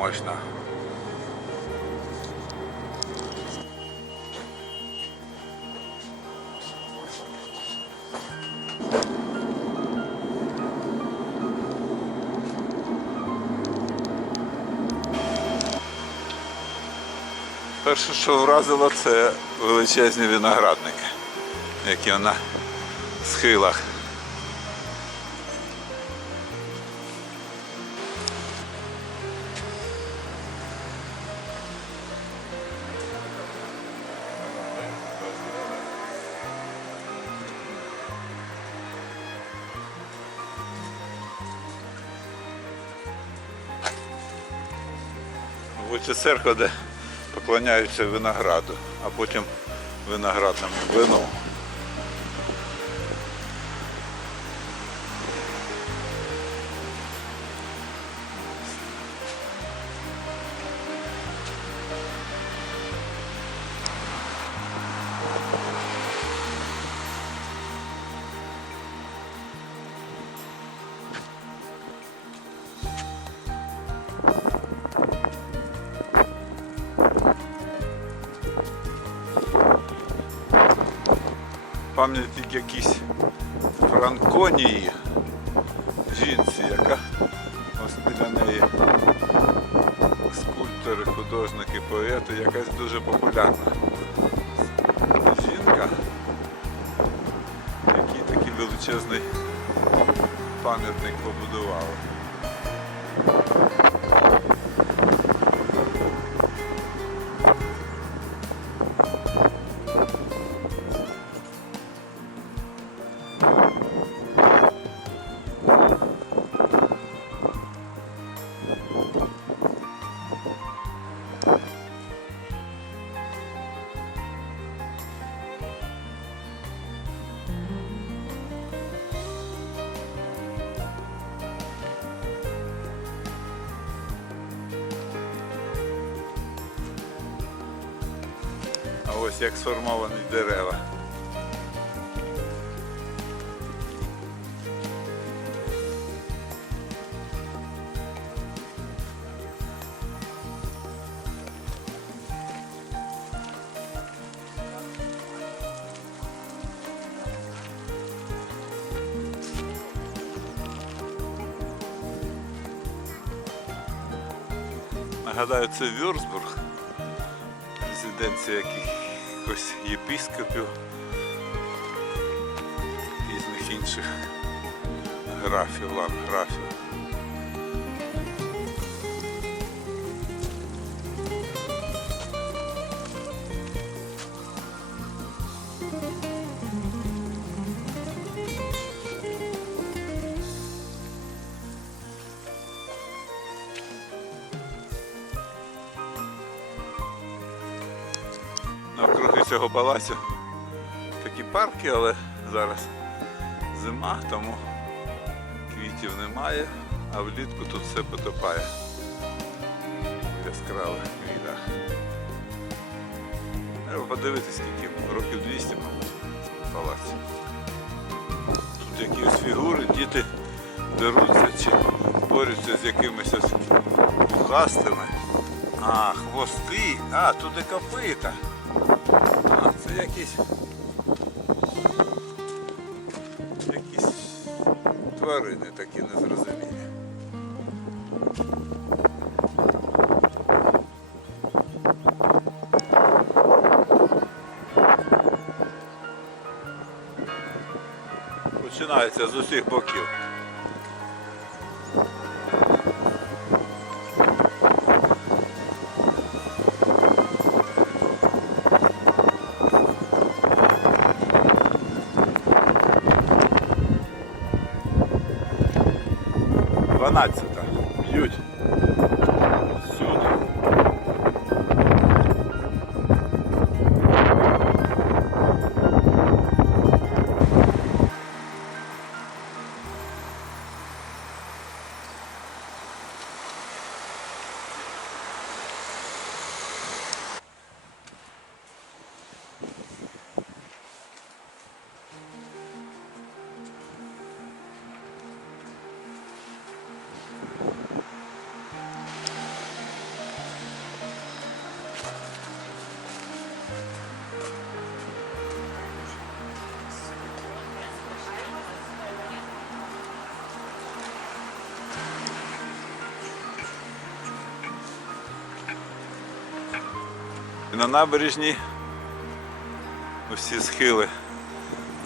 можна. Перше, що вразило, це величезні виноградники, які на схилах. Вулиця церква, де поклоняються винограду, а потім виноградному вину. Пам'ятник якийсь Франконії жінці, яка ось біля неї скульптори, художники, поети, якась дуже популярна жінка, який такий величезний пам'ятник побудувала. Ось як сформовані дерева. Нагадаю, це Вюрцбург резиденція якихось єпіскопів, різних інших графів, лам Навкруги цього палацю такі парки, але зараз зима, тому квітів немає, а влітку тут все потопає в яскравих квітах. Треба подивитися, скільки років 200, мабуть, палаці. Тут якісь фігури, діти деруться чи борються з якимись ось вухастими. А, хвости, а, туди копита. А, це якісь. Якісь тварини такі незрозумілі. Починається з усіх боків. 12. На набережній. Усі схили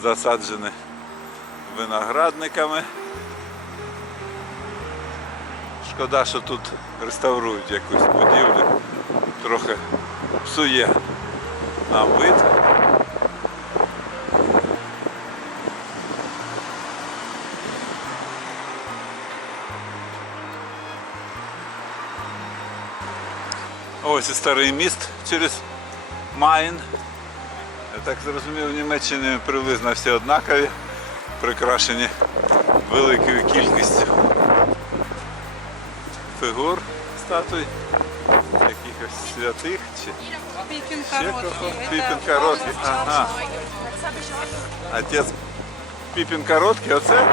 засаджені виноградниками. Шкода, що тут реставрують якусь будівлю, трохи псує нам вид. Ось старий міст через Майн. Я так зрозумів, в Німеччині приблизно всі однакові, прикрашені великою кількістю фігур статуй, якихось святих чи Пипин короткий. Ага. Отець Піпін короткий, оце?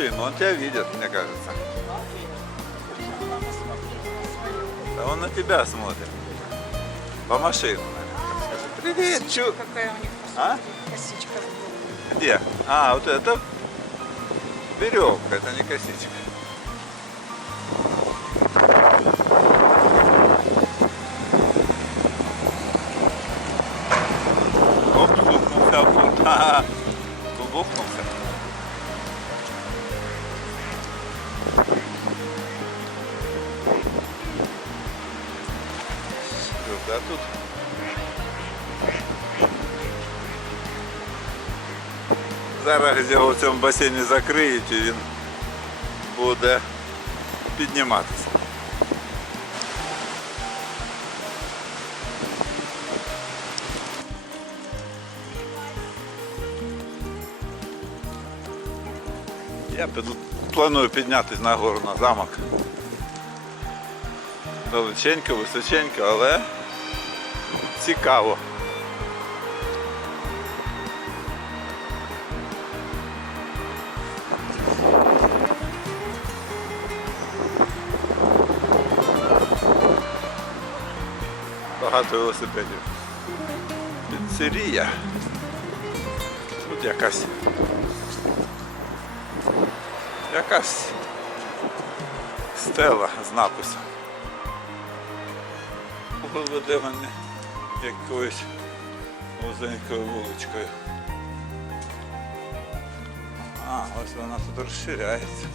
Машину, он тебя видит, мне кажется. Да он на тебя смотрит. По машину. Привет, чу. Какая у них А? косичка. Где? А, вот это веревка, это не косичка. Оп, бухнулся, бу- Ага. бухнулся. Да, тут Зараз його в цьому басейні закриють і він буде підніматися. Я піду, планую піднятися на гору на замок. Далеченько, височенько, але цікаво. Багато велосипедів. Піцерія. Тут якась. Якась стела з написом. Веде мене якоюсь вузенькою вуличкою. А, ось вона тут розширяється.